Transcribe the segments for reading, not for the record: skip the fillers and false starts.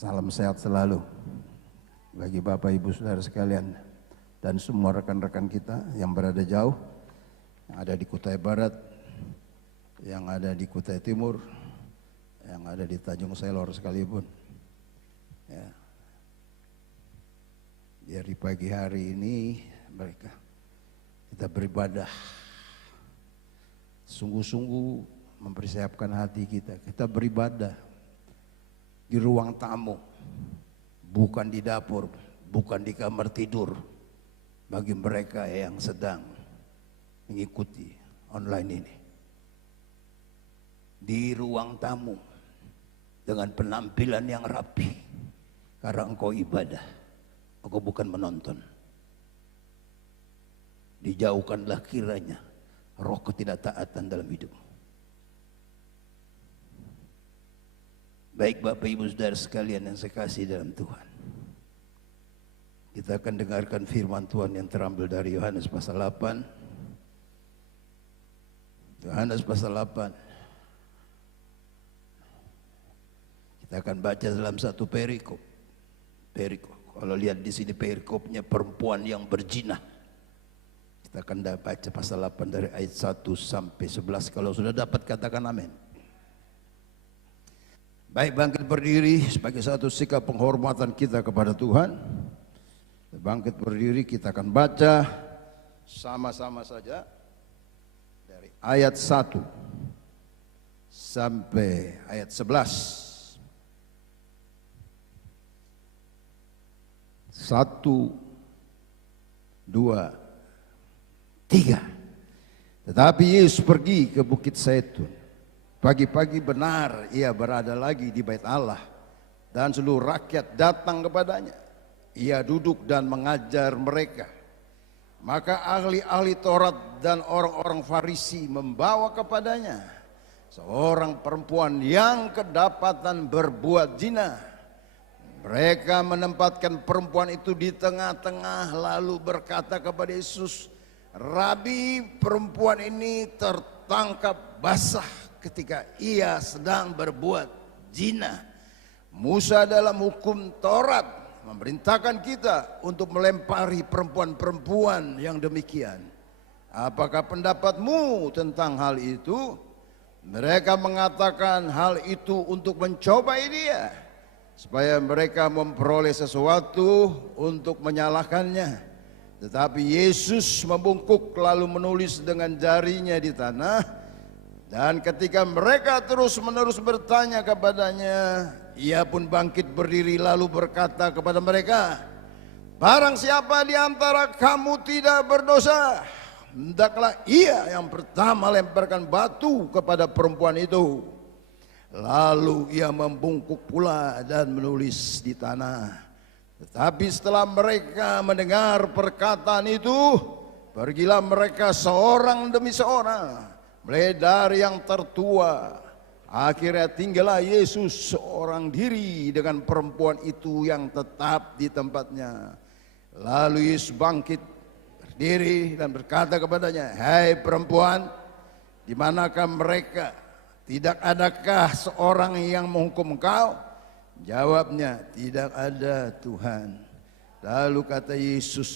Salam sehat selalu bagi Bapak Ibu Saudara sekalian dan semua rekan-rekan kita yang berada jauh, yang ada di Kutai Barat, yang ada di Kutai Timur, yang ada di Tanjung Selor sekalipun. Ya. Biar di pagi hari ini kita beribadah, sungguh-sungguh mempersiapkan hati kita. Kita beribadah di ruang tamu, bukan di dapur, bukan di kamar tidur. Bagi mereka yang sedang mengikuti online ini, di ruang tamu dengan penampilan yang rapi, karena engkau ibadah, engkau bukan menonton. Dijauhkanlah kiranya roh ketidaktaatan dalam hidupmu. Baik Bapak Ibu Saudara sekalian yang saya kasih dalam Tuhan, kita akan dengarkan firman Tuhan yang terambil dari Yohanes pasal 8. Yohanes pasal 8. Kita akan baca dalam satu perikop. Kalau lihat di sini perikopnya perempuan yang berzina. Kita akan baca pasal 8 dari ayat 1 sampai 11. Kalau sudah dapat katakan amin. Baik, bangkit berdiri sebagai satu sikap penghormatan kita kepada Tuhan. Bangkit berdiri, kita akan baca sama-sama saja dari ayat 1 sampai ayat 11. 1, 2, 3. Tetapi Yesus pergi ke Bukit Zaitun. Pagi-pagi benar ia berada lagi di bait Allah, dan seluruh rakyat datang kepadanya. Ia duduk dan mengajar mereka. Maka ahli-ahli Taurat dan orang-orang Farisi membawa kepadanya seorang perempuan yang kedapatan berbuat zina. Mereka menempatkan perempuan itu di tengah-tengah lalu berkata kepada Yesus, "Rabi, perempuan ini tertangkap basah ketika ia sedang berbuat zina. Musa dalam hukum Taurat memerintahkan kita untuk melempari perempuan-perempuan yang demikian. Apakah pendapatmu tentang hal itu?" Mereka mengatakan hal itu untuk mencobai dia, supaya mereka memperoleh sesuatu untuk menyalahkannya. Tetapi Yesus membungkuk lalu menulis dengan jarinya di tanah. Dan ketika mereka terus-menerus bertanya kepadanya, ia pun bangkit berdiri lalu berkata kepada mereka, "Barang siapa di antara kamu tidak berdosa, hendaklah ia yang pertama lemparkan batu kepada perempuan itu." Lalu ia membungkuk pula dan menulis di tanah. Tetapi setelah mereka mendengar perkataan itu, pergilah mereka seorang demi seorang, mulai dari yang tertua. Akhirnya tinggallah Yesus seorang diri dengan perempuan itu yang tetap di tempatnya. Lalu Yesus bangkit berdiri dan berkata kepadanya, "Hai perempuan, di manakah mereka? Tidak adakah seorang yang menghukum engkau?" Jawabnya, "Tidak ada, Tuhan." Lalu kata Yesus,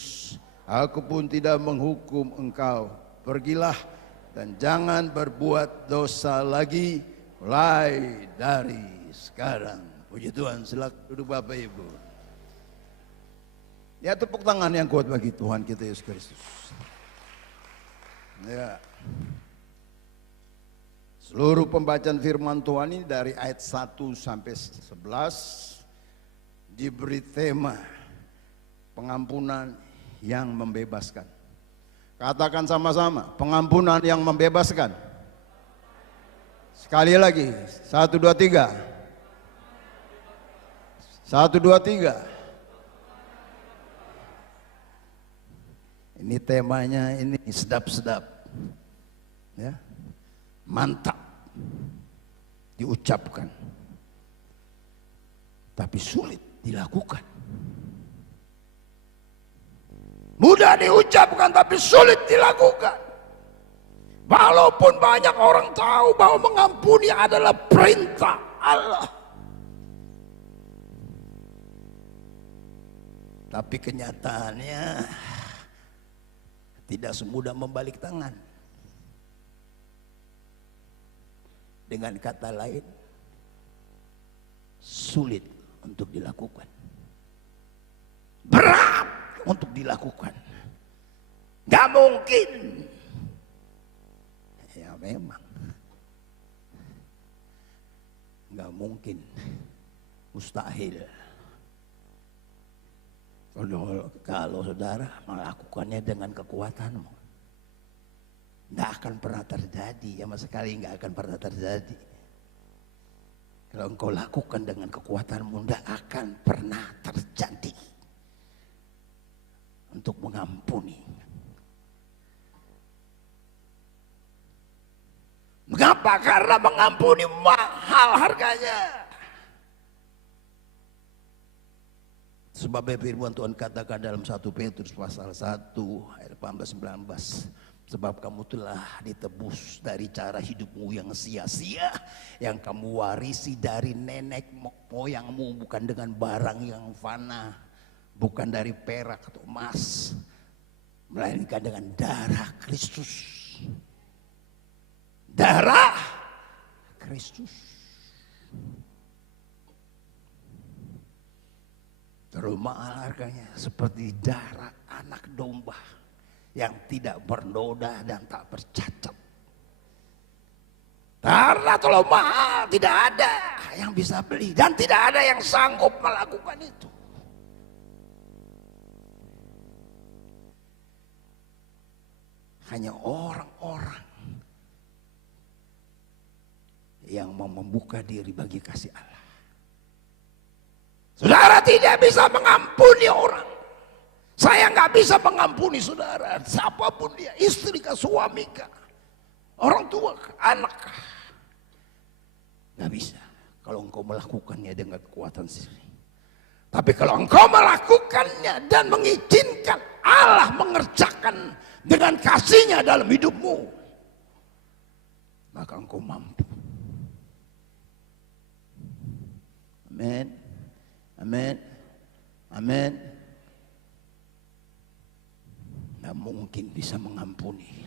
"Aku pun tidak menghukum engkau. Pergilah dan jangan berbuat dosa lagi mulai dari sekarang." Puji Tuhan. Silakan duduk Bapak Ibu. Ya, tepuk tangan yang kuat bagi Tuhan kita Yesus Kristus. Ya. Seluruh pembacaan firman Tuhan ini dari ayat 1 sampai 11 diberi tema pengampunan yang membebaskan. Katakan sama-sama, pengampunan yang membebaskan. Sekali lagi, 1, 2, 3. 1, 2, 3. Ini temanya, ini sedap-sedap. Ya. Mantap diucapkan, tapi sulit dilakukan. Mudah diucapkan tapi sulit dilakukan. Walaupun banyak orang tahu bahwa mengampuni adalah perintah Allah, Tapi kenyataannya tidak semudah membalik tangan. Dengan kata lain, sulit untuk dilakukan. Berat untuk dilakukan. Gak mungkin. Ya memang. Gak mungkin. Mustahil. Kalau saudara melakukannya dengan kekuatanmu, nggak akan pernah terjadi, sama sekali nggak akan pernah terjadi. Kalau engkau lakukan dengan kekuatanmu, nggak akan pernah terjadi untuk mengampuni. Mengapa? Karena mengampuni mahal harganya. Sebab firman Tuhan katakan dalam 1 Petrus pasal 1 ayat 18-19, sebab kamu telah ditebus dari cara hidupmu yang sia-sia, yang kamu warisi dari nenek moyangmu, bukan dengan barang yang fana, bukan dari perak atau emas, melainkan dengan darah Kristus. Darah Kristus. Terlalu mahal harganya, seperti darah anak domba yang tidak bernoda dan tak bercacat. Karena terlalu mahal, tidak ada yang bisa beli dan tidak ada yang sanggup melakukan itu. Hanya orang-orang yang mau membuka diri bagi kasih Allah. Saudara tidak bisa mengampuni orang. Saya nggak bisa mengampuni saudara, siapapun dia, istri kah, suami kah, orang tua kah, anak kah. Nggak bisa kalau engkau melakukannya dengan kekuatan sendiri. Tapi kalau engkau melakukannya dan mengizinkan Allah mengerjakan dengan kasih-Nya dalam hidupmu, maka engkau mampu. Amin. Amin. Amin. Tidak mungkin bisa mengampuni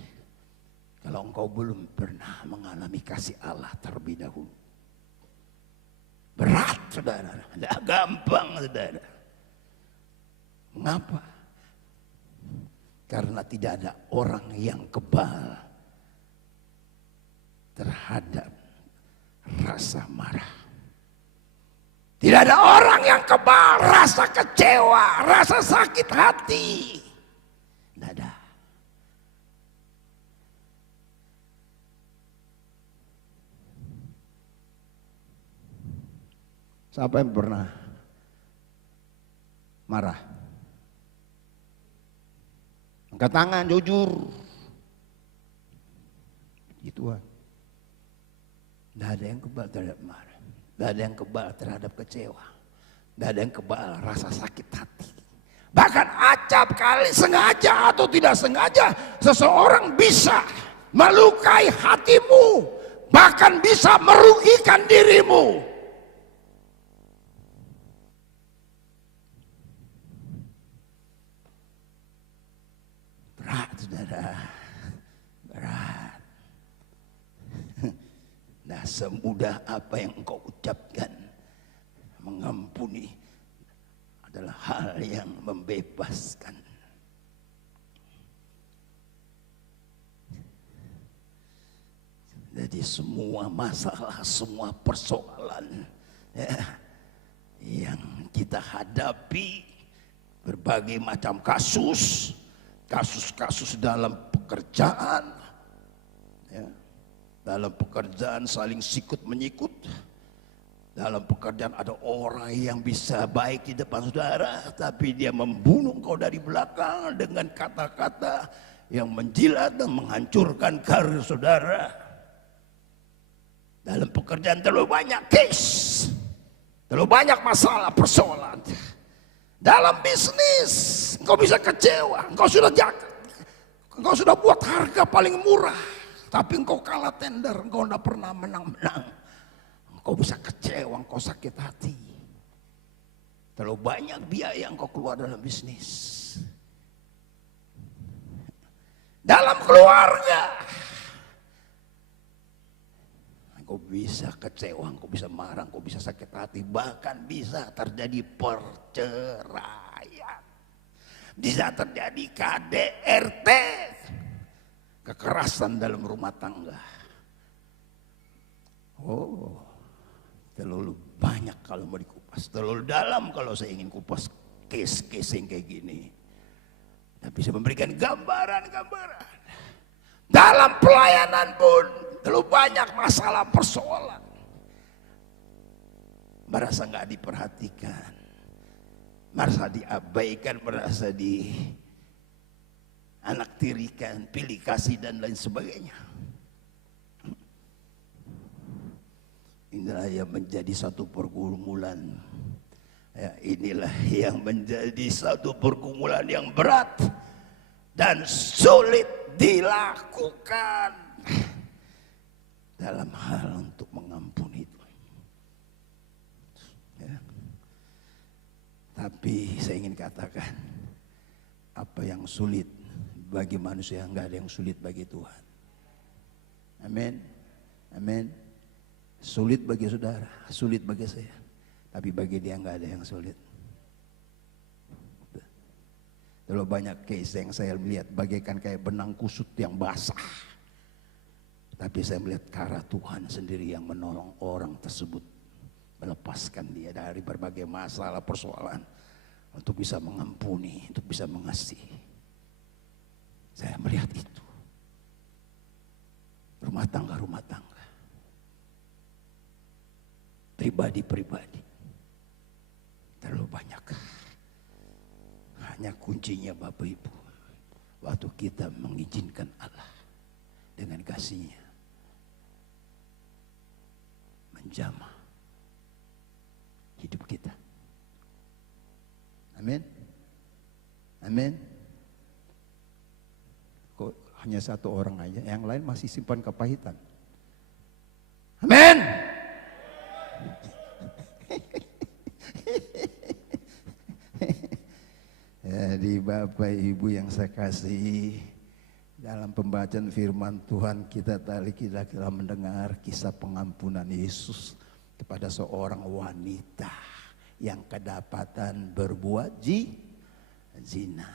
kalau engkau belum pernah mengalami kasih Allah terlebih dahulu. Berat saudara, tidak gampang saudara. Mengapa? Karena tidak ada orang yang kebal terhadap rasa marah. Tidak ada orang yang kebal rasa kecewa, rasa sakit hati. Tidak ada. Siapa yang pernah marah? Angkat tangan, jujur. Gituan. Tidak ada yang kebal terhadap marah. Tidak ada yang kebal terhadap kecewa. Tidak ada yang kebal rasa sakit hati. Bahkan acap kali sengaja atau tidak sengaja seseorang bisa melukai hatimu, bahkan bisa merugikan dirimu. Berat saudara, berat. Nah, semudah apa yang engkau ucapkan. Mengampuni adalah hal yang membebaskan. Jadi semua masalah, semua persoalan ya, yang kita hadapi, berbagai macam kasus dalam pekerjaan, ya. Dalam pekerjaan saling sikut menyikut. Dalam pekerjaan ada orang yang bisa baik di depan saudara, tapi dia membunuh engkau dari belakang dengan kata-kata yang menjilat dan menghancurkan karir saudara. Dalam pekerjaan terlalu banyak case, terlalu banyak masalah persoalan. Dalam bisnis engkau bisa kecewa, engkau sudah buat harga paling murah, tapi engkau kalah tender, engkau tidak pernah menang-menang. Engkau bisa kecewa, engkau sakit hati. Terlalu banyak biaya yang kau keluar dalam bisnis. Dalam keluarga. Kau bisa kecewa, kau bisa marah, kau bisa sakit hati. Bahkan bisa terjadi perceraian. Bisa terjadi KDRT. Kekerasan dalam rumah tangga. Oh, terlalu banyak kalau mau dikupas. Terlalu dalam kalau saya ingin kupas case-case yang kayak gini. Tapi saya memberikan gambaran-gambaran. Dalam pelayanan pun terlalu banyak masalah persoalan. Merasa nggak diperhatikan, merasa diabaikan, merasa anak tirikan, pilih kasih dan lain sebagainya. Inilah yang menjadi satu pergumulan. Ya, inilah yang menjadi satu pergumulan yang berat dan sulit dilakukan dalam hal untuk mengampuni itu. Ya. Tapi saya ingin katakan, apa yang sulit bagi manusia, enggak ada yang sulit bagi Tuhan. Amin. Amin. Sulit bagi saudara, sulit bagi saya. Tapi bagi dia nggak ada yang sulit. Terlalu banyak case yang saya lihat bagaikan kayak benang kusut yang basah. Tapi saya melihat cara Tuhan sendiri yang menolong orang tersebut. Melepaskan dia dari berbagai masalah persoalan. Untuk bisa mengampuni, untuk bisa mengasihi. Saya melihat itu. Rumah tangga. Pribadi. Terlalu banyak. Hanya kuncinya Bapak Ibu, waktu kita mengizinkan Allah dengan kasih-Nya menjamah hidup kita. Amin. Amin. Kok hanya satu orang aja, yang lain masih simpan kepahitan. Amin. Jadi Bapak Ibu yang saya kasih, dalam pembacaan firman Tuhan kita tadi kita mendengar kisah pengampunan Yesus kepada seorang wanita yang kedapatan berbuat zina.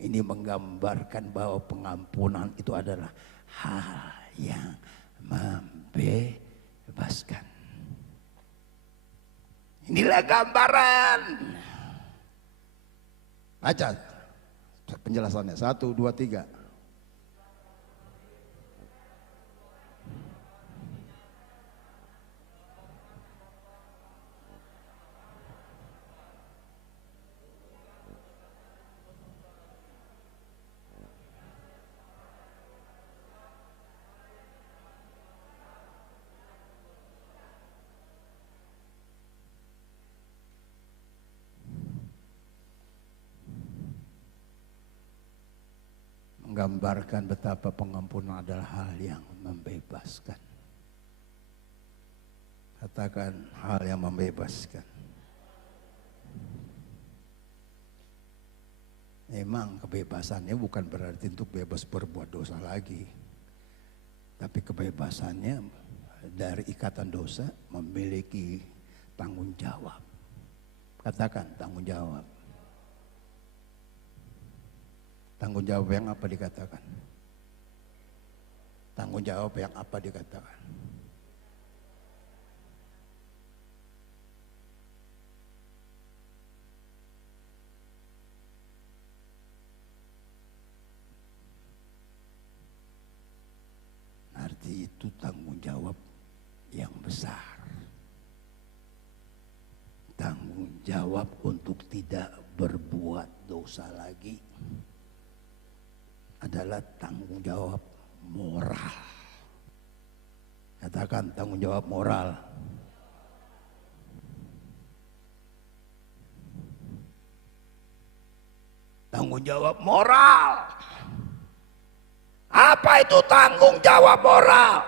Ini menggambarkan bahwa pengampunan itu adalah hal yang membebaskan. Inilah gambaran. Baca penjelasannya. 1, 2, 3. Menggambarkan betapa pengampunan adalah hal yang membebaskan. Katakan hal yang membebaskan. Memang kebebasannya bukan berarti untuk bebas berbuat dosa lagi. Tapi kebebasannya dari ikatan dosa memiliki tanggung jawab. Katakan tanggung jawab. Tanggung jawab yang apa dikatakan? Tanggung jawab yang apa dikatakan? Arti itu tanggung jawab yang besar. Tanggung jawab untuk tidak berbuat dosa lagi adalah tanggung jawab moral. Katakan tanggung jawab moral. Tanggung jawab moral. Apa itu tanggung jawab moral?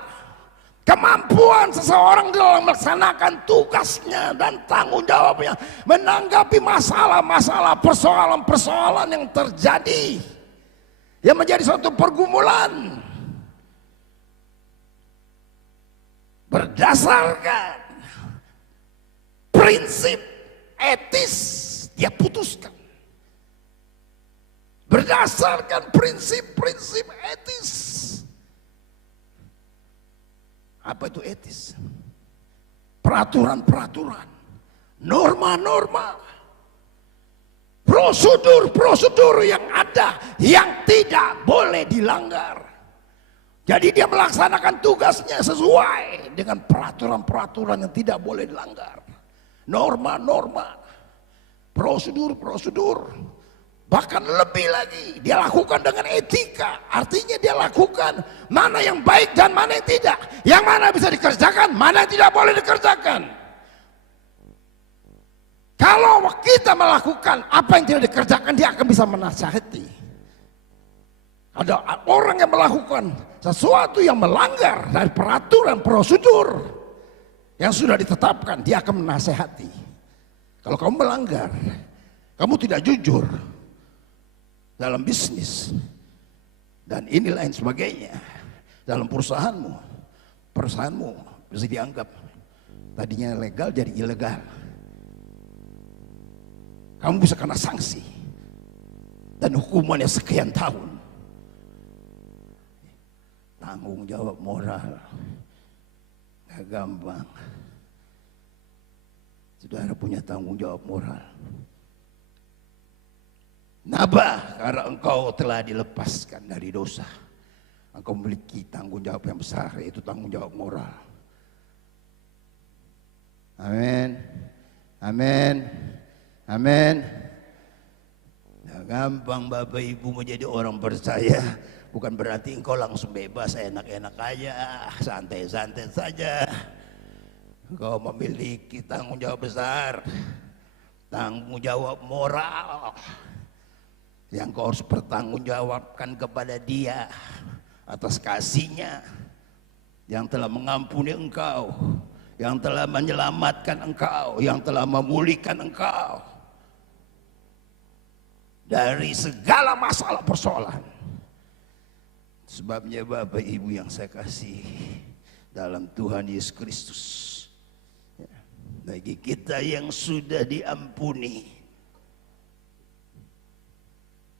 Kemampuan seseorang dalam melaksanakan tugasnya dan tanggung jawabnya, menanggapi masalah-masalah, persoalan-persoalan yang terjadi, yang menjadi suatu pergumulan, berdasarkan prinsip etis dia putuskan. Berdasarkan prinsip-prinsip etis. Apa itu etis? Peraturan-peraturan, norma-norma, prosedur-prosedur yang ada yang tidak boleh dilanggar. Jadi dia melaksanakan tugasnya sesuai dengan peraturan-peraturan yang tidak boleh dilanggar. Norma-norma, prosedur-prosedur, bahkan lebih lagi dia lakukan dengan etika. Artinya dia lakukan mana yang baik dan mana yang tidak, yang mana bisa dikerjakan, mana yang tidak boleh dikerjakan. Kalau kita melakukan apa yang tidak dikerjakan, dia akan bisa menasihati. Ada orang yang melakukan sesuatu yang melanggar dari peraturan prosedur yang sudah ditetapkan, dia akan menasihati. Kalau kamu melanggar, kamu tidak jujur dalam bisnis dan ini lain sebagainya, dalam perusahaanmu bisa dianggap tadinya legal jadi ilegal, kamu bisa kena sanksi dan hukumannya sekian tahun. Tanggung jawab moral gak gampang. Saudara punya tanggung jawab moral. Nabah, karena engkau telah dilepaskan dari dosa, engkau memiliki tanggung jawab yang besar, yaitu tanggung jawab moral. Amin, amin, amin. Nah, gampang Bapak Ibu menjadi orang percaya, bukan berarti engkau langsung bebas, enak-enak aja, santai-santai saja. Engkau memiliki tanggung jawab besar, tanggung jawab moral yang kau harus bertanggungjawabkan kepada Dia atas kasih-Nya yang telah mengampuni engkau, yang telah menyelamatkan engkau, yang telah memulihkan engkau dari segala masalah persoalan. Sebabnya Bapak Ibu yang saya kasih dalam Tuhan Yesus Kristus, bagi kita yang sudah diampuni,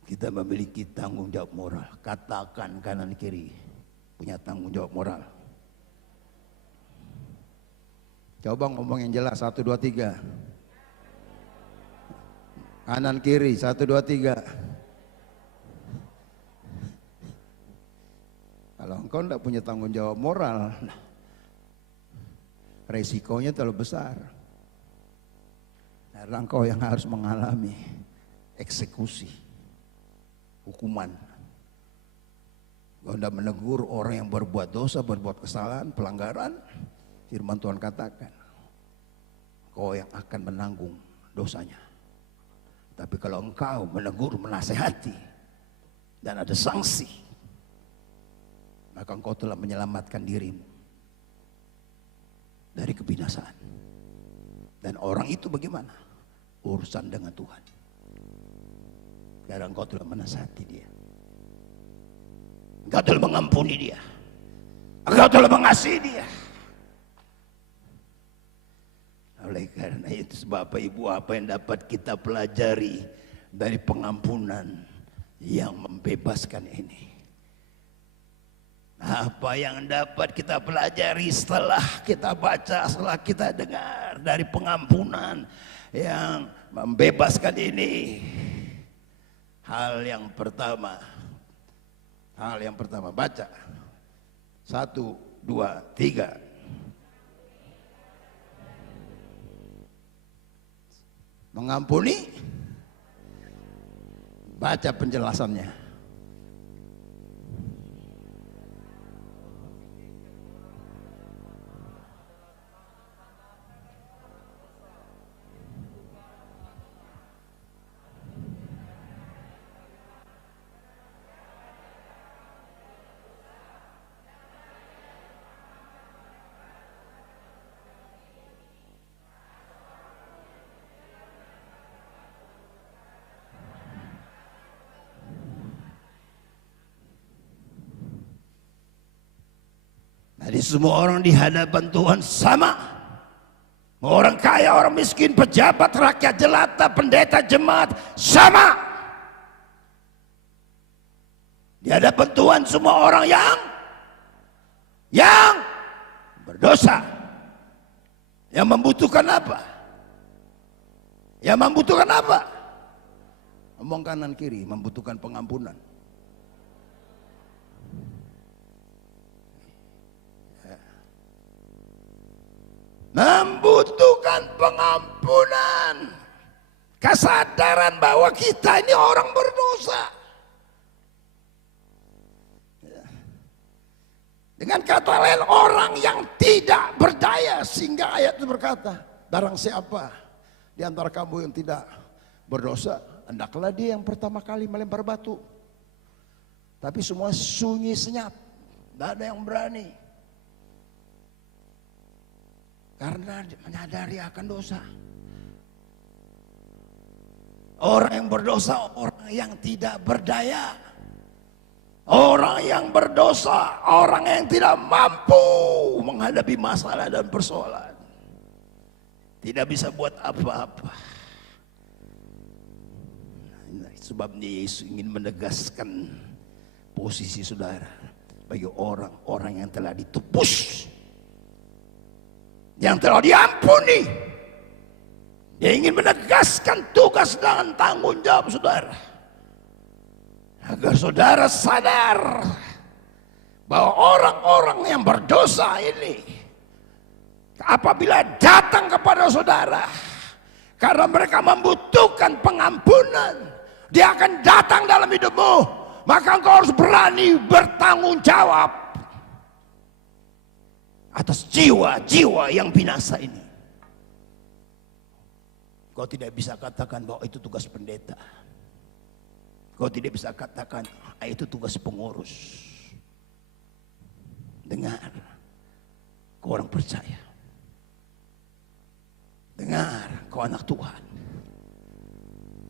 kita memiliki tanggung jawab moral. Katakan kanan kiri, punya tanggung jawab moral. Coba ngomong yang jelas, 1, 2, 3. Kanan kiri, 1, 2, 3. Kalau engkau tidak punya tanggung jawab moral, resikonya terlalu besar. Karena engkau yang harus mengalami eksekusi, hukuman. Kau tidak menegur orang yang berbuat dosa, berbuat kesalahan, pelanggaran, firman Tuhan katakan, kau yang akan menanggung dosanya. Tapi kalau engkau menegur, menasehati, dan ada sanksi, maka engkau telah menyelamatkan dirimu dari kebinasaan. Dan orang itu bagaimana? Urusan dengan Tuhan. Karena engkau telah menasihati dia, engkau telah mengampuni dia, engkau telah mengasihi dia. Oleh karena itu Bapak Ibu, apa yang dapat kita pelajari dari pengampunan yang membebaskan ini? Apa yang dapat kita pelajari setelah kita baca, setelah kita dengar dari pengampunan yang membebaskan ini? Hal yang pertama, baca 1, 2, 3. Mengampuni, baca penjelasannya. Jadi semua orang di hadapan Tuhan sama. Orang kaya, orang miskin, pejabat, rakyat jelata, pendeta, jemaat, sama. Di hadapan Tuhan semua orang yang berdosa. Yang membutuhkan apa? Yang membutuhkan apa? Omong kanan kiri, membutuhkan pengampunan. Membutuhkan pengampunan. Kesadaran bahwa kita ini orang berdosa. Dengan kata lain, orang yang tidak berdaya. Sehingga ayat itu berkata, barang siapa di antara kamu yang tidak berdosa, hendaklah dia yang pertama kali melempar batu. Tapi semua sunyi senyap, tidak ada yang berani. Karena menyadari akan dosa. Orang yang berdosa, orang yang tidak berdaya. Orang yang berdosa, orang yang tidak mampu menghadapi masalah dan persoalan. Tidak bisa buat apa-apa. Sebabnya Yesus ingin menegaskan posisi saudara bagi orang-orang yang telah ditebus, yang telah diampuni. Dia ingin menegaskan tugas dan tanggung jawab saudara, agar saudara sadar bahwa orang-orang yang berdosa ini apabila datang kepada saudara karena mereka membutuhkan pengampunan, dia akan datang dalam hidupmu. Maka engkau harus berani bertanggung jawab atas jiwa-jiwa yang binasa ini. Kau tidak bisa katakan bahwa itu tugas pendeta. Kau tidak bisa katakan itu tugas pengurus. Dengar, kau orang percaya. Dengar, kau anak Tuhan.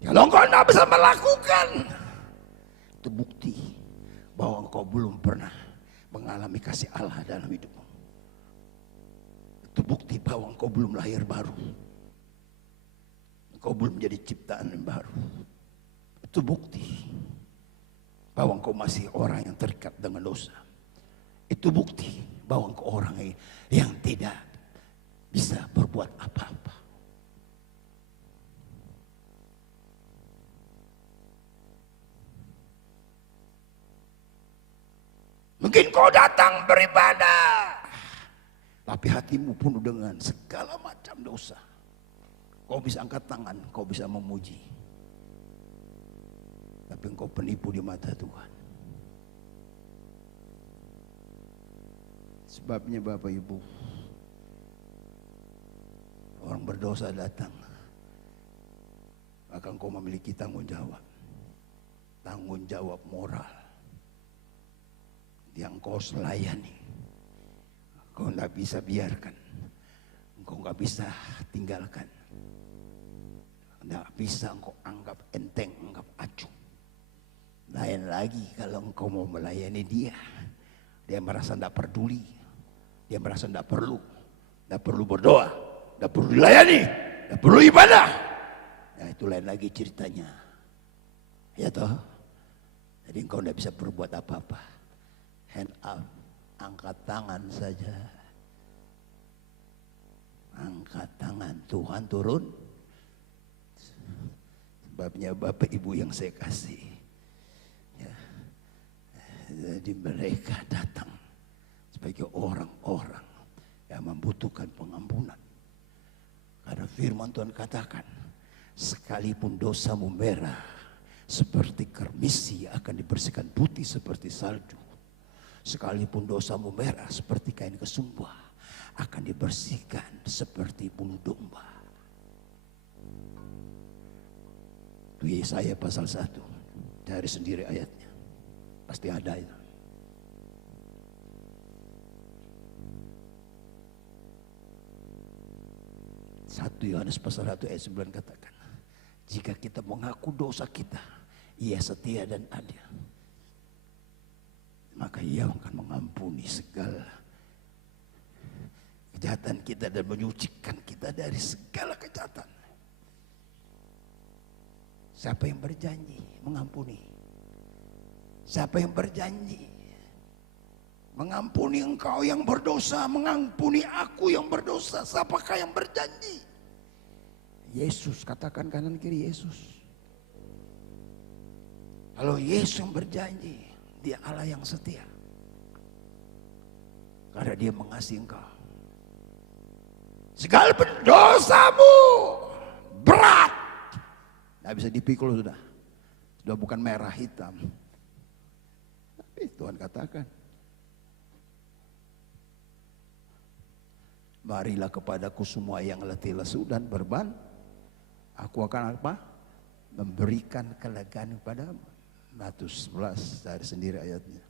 Kalau engkau tidak bisa melakukan, itu bukti bahwa engkau belum pernah mengalami kasih Allah dalam hidupmu. Itu bukti bahwa engkau belum lahir baru. Engkau belum menjadi ciptaan yang baru. Itu bukti bahwa engkau masih orang yang terikat dengan dosa. Itu bukti bahwa engkau orang yang tidak bisa berbuat apa-apa. Mungkin kau datang beribadah, tapi hatimu penuh dengan segala macam dosa. Kau bisa angkat tangan, kau bisa memuji, tapi engkau penipu di mata Tuhan. Sebabnya Bapak Ibu, orang berdosa datang, maka engkau memiliki tanggung jawab moral yang kau selayani. Kau tidak bisa biarkan, engkau nggak bisa tinggalkan, tidak bisa engkau anggap enteng, anggap acuh. Lain lagi kalau engkau mau melayani dia, dia merasa tidak peduli, dia merasa tidak perlu berdoa, tidak perlu dilayani, tidak perlu ibadah. Nah itu lain lagi ceritanya, ya toh. Jadi engkau tidak bisa berbuat apa-apa. Hand up, angkat tangan saja. Angkat tangan, Tuhan turun. Sebabnya Bapak Ibu yang saya kasih, ya, jadi mereka datang sebagai orang-orang yang membutuhkan pengampunan. Karena firman Tuhan katakan, sekalipun dosamu merah seperti kermisi akan dibersihkan putih seperti salju. Sekalipun dosamu merah seperti kain kesumpah akan dibersihkan seperti bulu domba. Itu Yesaya pasal 1. Cari sendiri ayatnya, pasti ada itu. Satu Yohanes pasal 1 ayat 9 katakan, jika kita mengaku dosa kita, Ia setia dan adil, maka Ia akan mengampuni segala kejahatan kita dan menyucikan kita dari segala kejahatan. Siapa yang berjanji mengampuni? Siapa yang berjanji mengampuni engkau yang berdosa, mengampuni aku yang berdosa? Siapakah yang berjanji? Yesus, katakan kanan kiri Yesus. Kalau Yesus yang berjanji, Dia Allah yang setia. Karena Dia mengasihi engkau. Segala dosamu berat, nggak bisa dipikul sudah bukan merah hitam. Tapi Tuhan katakan, marilah kepadaku semua yang letih lesu dan beban, aku akan apa? Memberikan kelegaan kepadamu. Matius 11, cari sendiri ayatnya.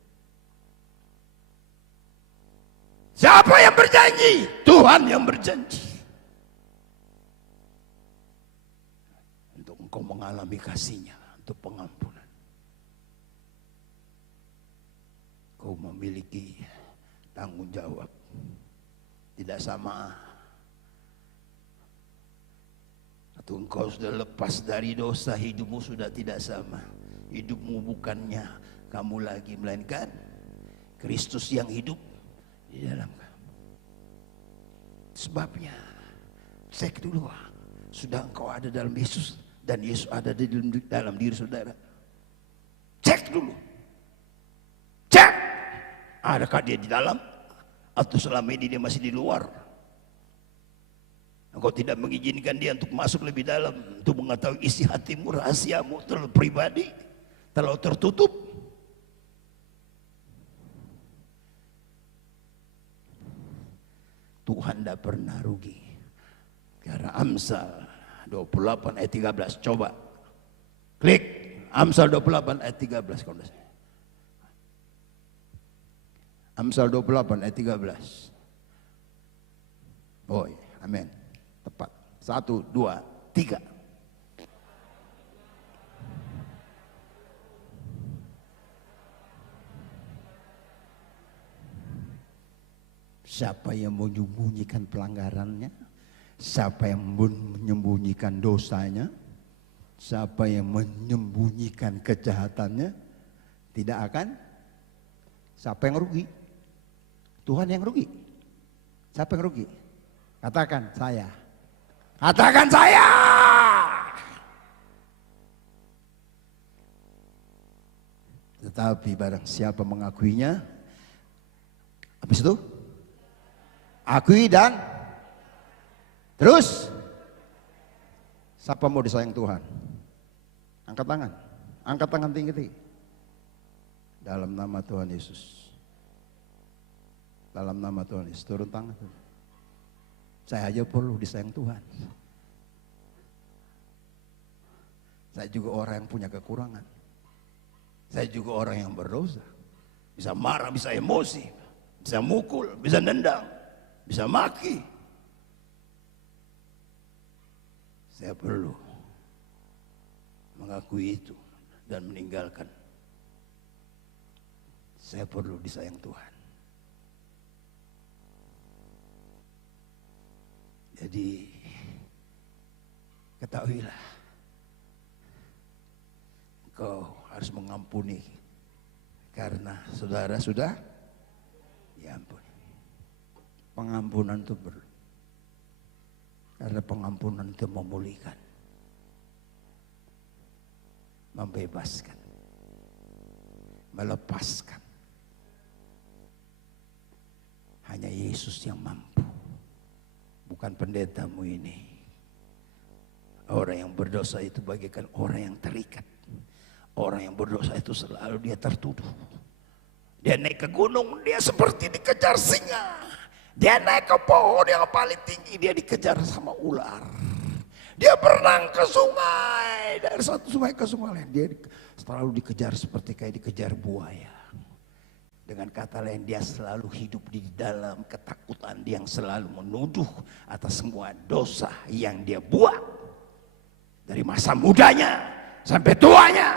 Siapa yang berjanji? Tuhan yang berjanji. Untuk engkau mengalami kasih-Nya, untuk pengampunan. Kau memiliki tanggung jawab. Tidak sama. Atau engkau sudah lepas dari dosa, hidupmu sudah tidak sama. Hidupmu bukannya kamu lagi, melainkan Kristus yang hidup di dalam kamu. Sebabnya cek dulu, sudah engkau ada dalam Yesus dan Yesus ada di dalam diri saudara. Cek dulu. Cek. Adakah dia di dalam atau selama ini dia masih di luar? Engkau tidak mengizinkan dia untuk masuk lebih dalam, untuk mengetahui isi hatimu, rahasiamu, terlalu pribadi, terlalu tertutup. Tuhan tidak pernah rugi. Karena Amsal 28 ayat 13. Coba klik Amsal 28 ayat 13. Amsal 28 ayat 13. Oh, amin. Tepat. 1, 2, 3. Siapa yang menyembunyikan pelanggarannya, siapa yang menyembunyikan dosanya, siapa yang menyembunyikan kejahatannya, tidak akan. Siapa yang rugi? Tuhan yang rugi. Siapa yang rugi? Katakan saya. Katakan saya. Tetapi barang siapa mengakuinya, habis itu akui dan terus. Siapa mau disayang Tuhan? Angkat tangan. Angkat tangan tinggi. Dalam nama Tuhan Yesus. Dalam nama Tuhan Yesus. Turun tangan. Saya aja perlu disayang Tuhan. Saya juga orang yang punya kekurangan. Saya juga orang yang berdosa. Bisa marah, bisa emosi, bisa mukul, bisa nendang, bisa maki. Saya perlu mengakui itu dan meninggalkan. Saya perlu disayang Tuhan. Jadi ketahuilah, engkau harus mengampuni karena saudara sudah diampuni. Pengampunan itu perlu. Karena pengampunan itu memulihkan, membebaskan, melepaskan. Hanya Yesus yang mampu, bukan pendetamu ini. Orang yang berdosa itu bagaikan orang yang terikat. Orang yang berdosa itu selalu dia tertuduh. Dia naik ke gunung, dia seperti dikejar singa. Dia naik ke pohon yang paling tinggi, dia dikejar sama ular. Dia berenang ke sungai, dari satu sungai ke sungai lain, dia selalu dikejar seperti kayak dikejar buaya. Dengan kata lain, dia selalu hidup di dalam ketakutan yang selalu menuduh atas semua dosa yang dia buat dari masa mudanya sampai tuanya.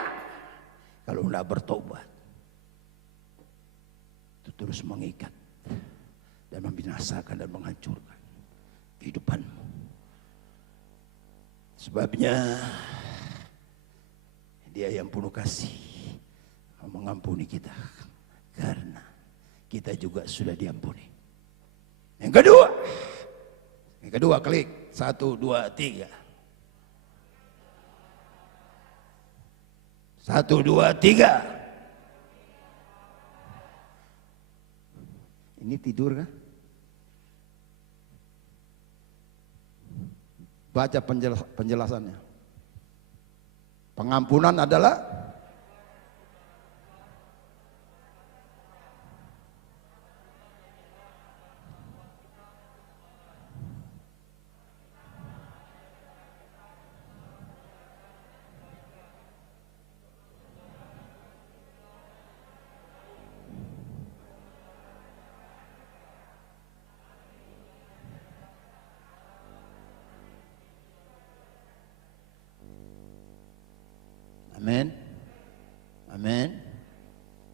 Kalau tidak bertobat, itu terus mengikat dan membinasakan dan menghancurkan kehidupanmu. Sebabnya Dia yang penuh kasih mengampuni kita, karena kita juga sudah diampuni. Yang kedua klik 1, 2, 3. 1, 2, 3. Ini tidur kah? Baca penjelasannya. Pengampunan adalah amin. Amin.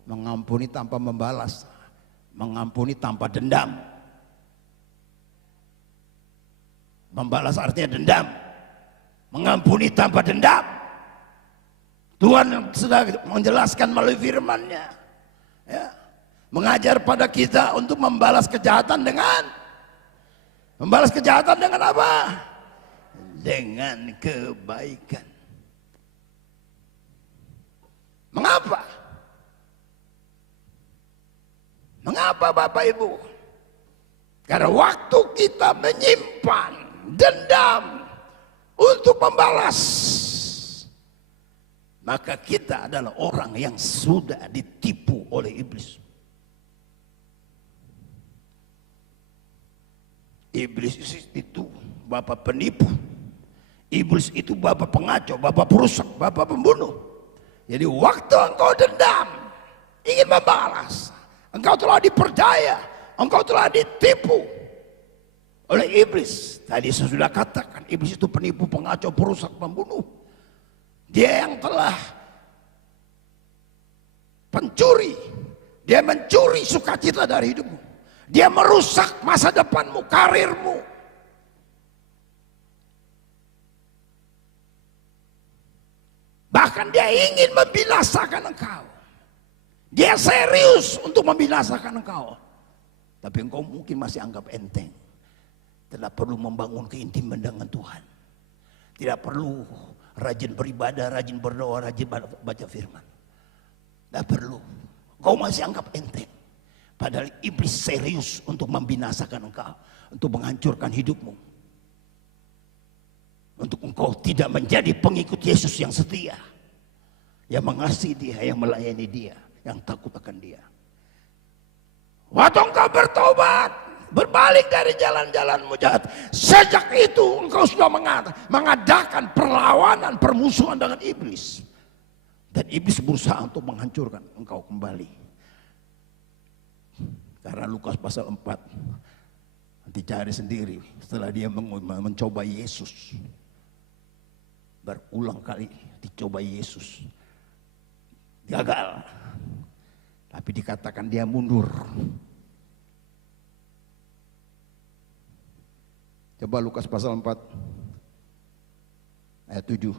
Mengampuni tanpa membalas. Mengampuni tanpa dendam. Membalas artinya dendam. Mengampuni tanpa dendam. Tuhan sudah menjelaskan melalui firman-Nya. Ya. Mengajar pada kita untuk membalas kejahatan dengan apa? Dengan kebaikan. Mengapa? Mengapa Bapak Ibu? Karena waktu kita menyimpan dendam untuk membalas, maka kita adalah orang yang sudah ditipu oleh iblis. Iblis itu bapak penipu. Iblis itu bapak pengacau, bapak perusak, bapak pembunuh. Jadi waktu engkau dendam, ingin membalas, engkau telah diperdaya, engkau telah ditipu oleh iblis. Tadi saya sudah katakan, iblis itu penipu, pengacau, perusak, pembunuh. Dia yang telah pencuri, dia mencuri sukacita dari hidupmu. Dia merusak masa depanmu, karirmu. Bahkan dia ingin membinasakan engkau. Dia serius untuk membinasakan engkau. Tapi engkau mungkin masih anggap enteng. Tidak perlu membangun keintiman dengan Tuhan. Tidak perlu rajin beribadah, rajin berdoa, rajin baca firman. Tidak perlu. Engkau masih anggap enteng. Padahal iblis serius untuk membinasakan engkau. Untuk menghancurkan hidupmu. Untuk engkau tidak menjadi pengikut Yesus yang setia, yang mengasihi Dia, yang melayani Dia, yang takut akan Dia. Waktu engkau bertobat, berbalik dari jalan-jalanmu jahat, sejak itu engkau sudah mengadakan perlawanan, permusuhan dengan iblis. Dan iblis berusaha untuk menghancurkan engkau kembali. Karena Lukas pasal 4, nanti cari sendiri, setelah dia mencoba Yesus. Berulang kali dicoba Yesus, gagal. Tapi dikatakan dia mundur. Coba Lukas pasal 4 ayat 7.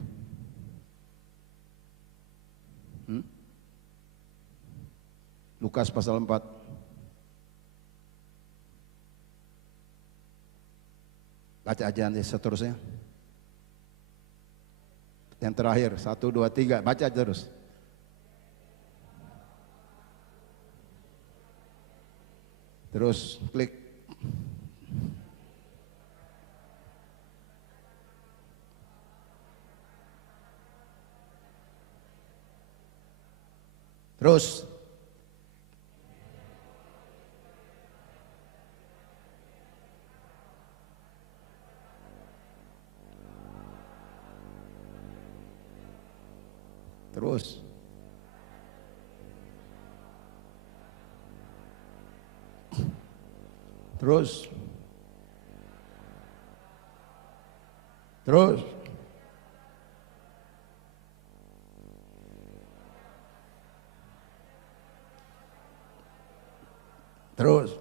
Lukas pasal 4 baca aja nanti seterusnya. Yang terakhir, 1, 2, 3, baca terus. Terus klik. Terus. Terus. Terus. Terus. Terus.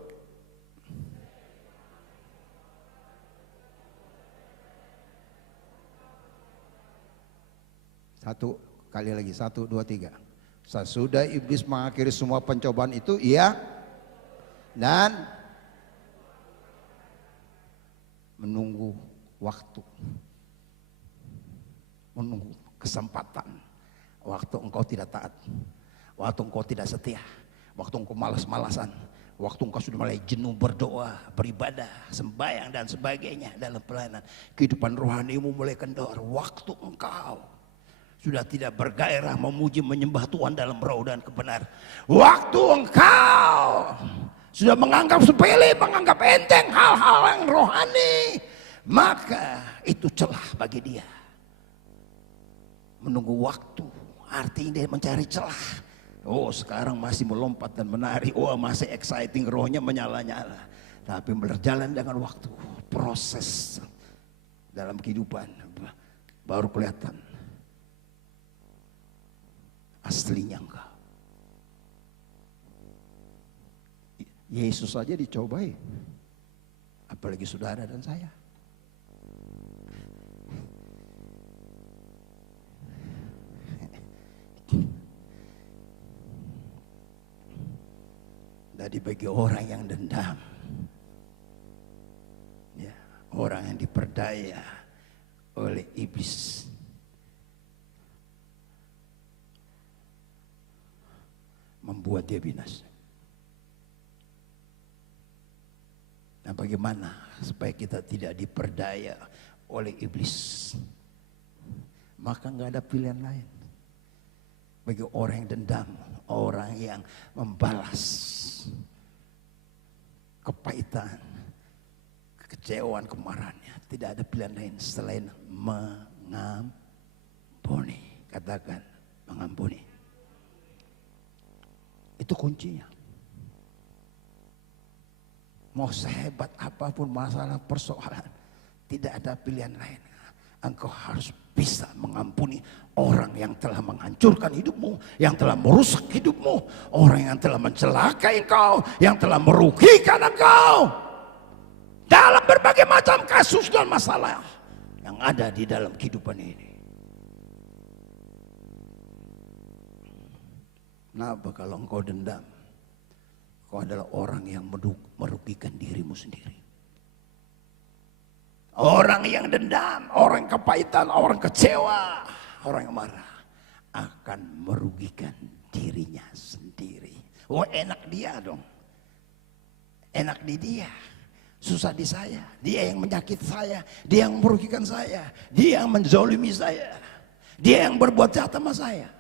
Satu kali lagi, 1, 2, 3. Sesudah iblis mengakhiri semua pencobaan itu, ia dan menunggu waktu, menunggu kesempatan. Waktu engkau tidak taat, waktu engkau tidak setia, waktu engkau malas-malasan, waktu engkau sudah mulai jenuh berdoa, beribadah, sembahyang dan sebagainya dalam pelayanan, kehidupan rohanimu mulai kendor. Waktu engkau sudah tidak bergairah memuji menyembah Tuhan dalam roh dan kebenaran, waktu engkau sudah menganggap sepele, menganggap enteng hal-hal yang rohani, maka itu celah bagi dia. Menunggu waktu artinya dia mencari celah. Oh, sekarang masih melompat dan menari, oh masih exciting, rohnya menyala-nyala. Tapi berjalan dengan waktu, proses dalam kehidupan baru kelihatan aslinya engkau. Yesus saja dicobai, apalagi saudara dan saya. Jadi bagi orang yang dendam, ya, orang yang diperdaya oleh iblis, membuat dia binasa. Nah, bagaimana supaya kita tidak diperdaya oleh iblis? Maka nggak ada pilihan lain. Bagi orang yang dendam, orang yang membalas kepahitan, kekecewaan, kemarahannya, tidak ada pilihan lain selain mengampuni. Katakan mengampuni. Itu kuncinya. Mau sehebat apapun masalah persoalan, tidak ada pilihan lain. Engkau harus bisa mengampuni orang yang telah menghancurkan hidupmu, yang telah merusak hidupmu, orang yang telah mencelakai engkau, yang telah merugikan engkau dalam berbagai macam kasus dan masalah yang ada di dalam kehidupan ini. Kenapa kalau engkau dendam? Engkau adalah orang yang merugikan dirimu sendiri. Orang yang dendam, orang kepahitan, orang kecewa, orang yang marah akan merugikan dirinya sendiri. Oh, enak dia dong. Enak di dia. Susah di saya. Dia yang menyakiti saya, dia yang merugikan saya, dia yang menzalimi saya, dia yang berbuat jahat sama saya.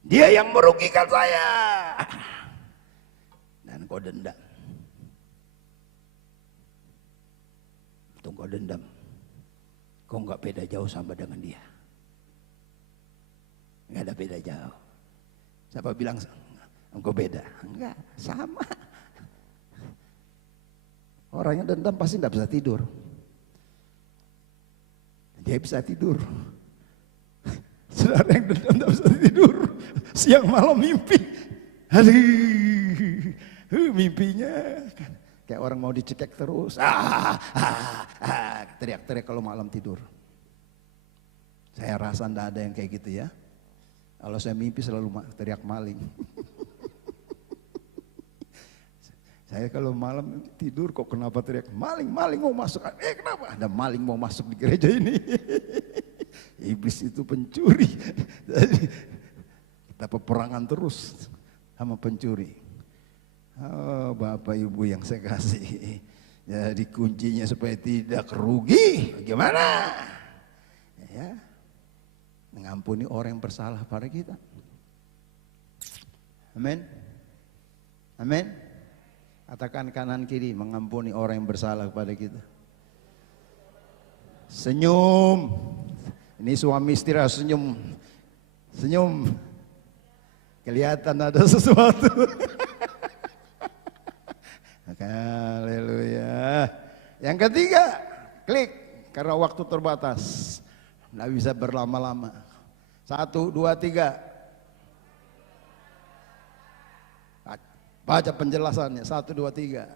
Dia yang merugikan saya. Dan kau dendam. Kau dendam, kau nggak beda jauh sama dengan dia, nggak ada beda jauh. Siapa bilang engkau beda? Enggak, sama. Orang yang dendam pasti nggak bisa tidur. Dia bisa tidur. Saudara yang dendam nggak bisa tidur, siang malam mimpi. Aduh, mimpinya kayak orang mau dicekek terus, teriak-teriak kalau malam tidur. Saya rasa enggak ada yang kayak gitu ya. Kalau saya mimpi selalu teriak maling. Saya kalau malam tidur kok kenapa teriak maling, maling mau masuk. Kenapa? Ada maling mau masuk di gereja ini. Iblis itu pencuri. Jadi kita peperangan terus sama pencuri. Oh, Bapak Ibu yang saya kasih, jadi kuncinya supaya tidak rugi, bagaimana? Ya, mengampuni orang yang bersalah pada kita. Amin, amin. Katakan kanan kiri, mengampuni orang yang bersalah kepada kita. Senyum. Ini suami istri senyum, senyum. Kelihatan ada sesuatu. Haleluya. Yang ketiga, klik, karena waktu terbatas, nggak bisa berlama-lama. 1, 2, 3. Baca penjelasannya. 1, 2, 3.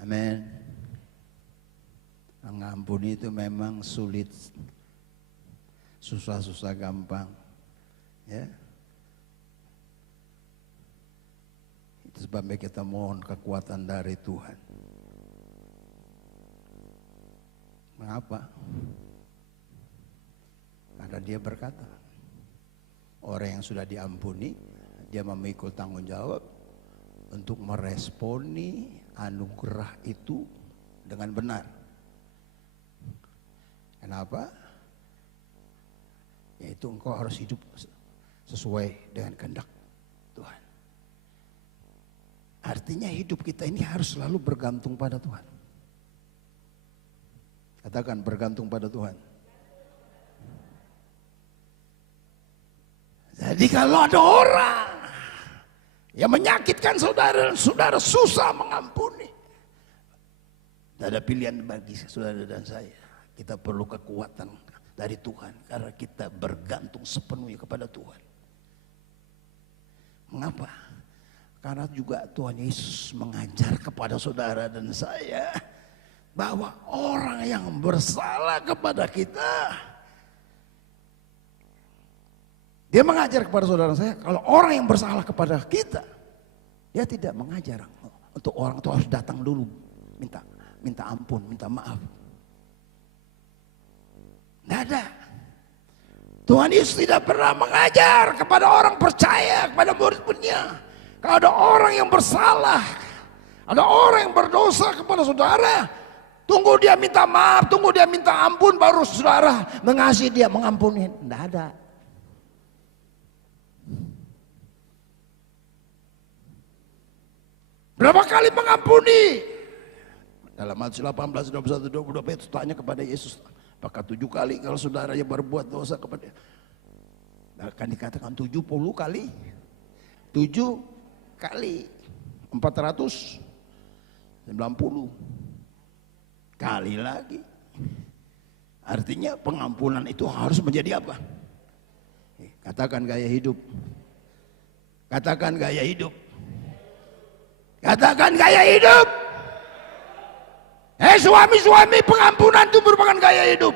Amin. Mengampuni itu memang sulit, susah-susah gampang, ya. Itu sebabnya kita mohon kekuatan dari Tuhan. Mengapa? Karena dia berkata, orang yang sudah diampuni, dia memikul tanggung jawab untuk meresponi anugerah itu dengan benar. Kenapa? Yaitu engkau harus hidup sesuai dengan kehendak Tuhan. Artinya hidup kita ini harus selalu bergantung pada Tuhan. Katakan bergantung pada Tuhan. Jadi kalau ada orang yang menyakitkan saudara dan saudara susah mengampuni, tidak ada pilihan bagi saudara dan saya. Kita perlu kekuatan dari Tuhan karena kita bergantung sepenuhnya kepada Tuhan. Mengapa? Karena juga Tuhan Yesus mengajar kepada saudara dan saya bahwa orang yang bersalah kepada kita, dia mengajar kepada saudara saya, kalau orang yang bersalah kepada kita, dia tidak mengajar untuk orang itu harus datang dulu minta ampun, minta maaf. Tidak ada. Tuhan Yesus tidak pernah mengajar kepada orang percaya, kepada murid-muridnya. Kalau ada orang yang bersalah, ada orang yang berdosa kepada saudara, tunggu dia minta maaf, tunggu dia minta ampun, baru saudara mengasihi dia, mengampuni. Tidak ada. Berapa kali mengampuni? Dalam Matius 18, 21, 22 Petrus tanya kepada Yesus, apakah 7 kali kalau saudaranya berbuat dosa kepada dia? Akan dikatakan 70 kali. 7 kali 490 kali lagi. Artinya pengampunan itu harus menjadi apa? Katakan gaya hidup. Katakan gaya hidup. Katakan gaya hidup. Hei suami-suami, pengampunan itu merupakan gaya hidup.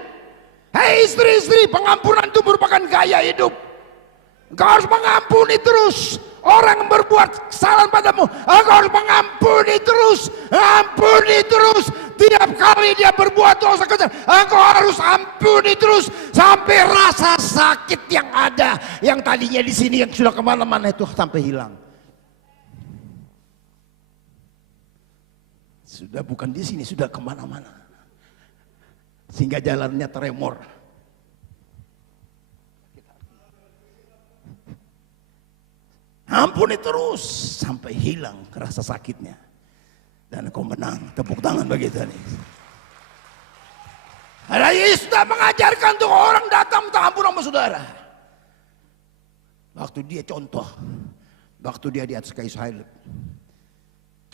Hei istri-istri, pengampunan itu merupakan gaya hidup. Engkau harus mengampuni terus orang yang berbuat kesalahan padamu. Engkau harus mengampuni terus, ampuni terus. Tiap kali dia berbuat dosa kecil, engkau harus ampuni terus sampai rasa sakit yang ada, yang tadinya di sini yang sudah kemana-mana itu sampai hilang. Sudah bukan di sini, sudah kemana-mana. Sehingga jalannya tremor. Ampuni terus sampai hilang rasa sakitnya. Dan kau menang. Tepuk tangan bagi Tuhan. Karena Yesus sudah mengajarkan tuh orang datang minta ampun sama saudara. Waktu dia contoh. Waktu dia di atas kayu salib.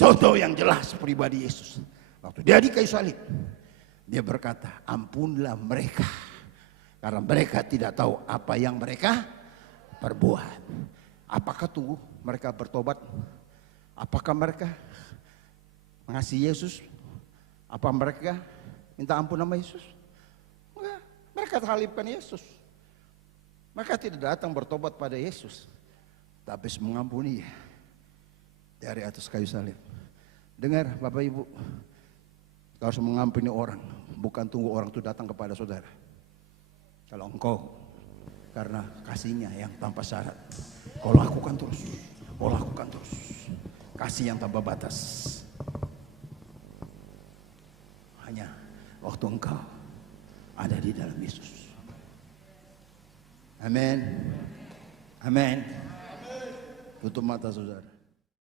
Contoh yang jelas pribadi Yesus. Waktu dia di kayu salib, dia berkata, ampunlah mereka. Karena mereka tidak tahu apa yang mereka perbuat. Apakah tunggu mereka bertobat? Apakah mereka mengasihi Yesus? Apa mereka minta ampun sama Yesus? Enggak. Mereka terhalipkan Yesus. Mereka tidak datang bertobat pada Yesus. Tapi mengampuni dari atas kayu salib. Dengar Bapak Ibu, kau harus mengampuni orang, bukan tunggu orang itu datang kepada saudara. Kalau engkau karena kasihnya yang tanpa syarat, kau lakukan terus, kau lakukan terus. Kasih yang tanpa batas. Hanya waktu engkau ada di dalam Yesus. Amin. Amin. Tutup mata saudara.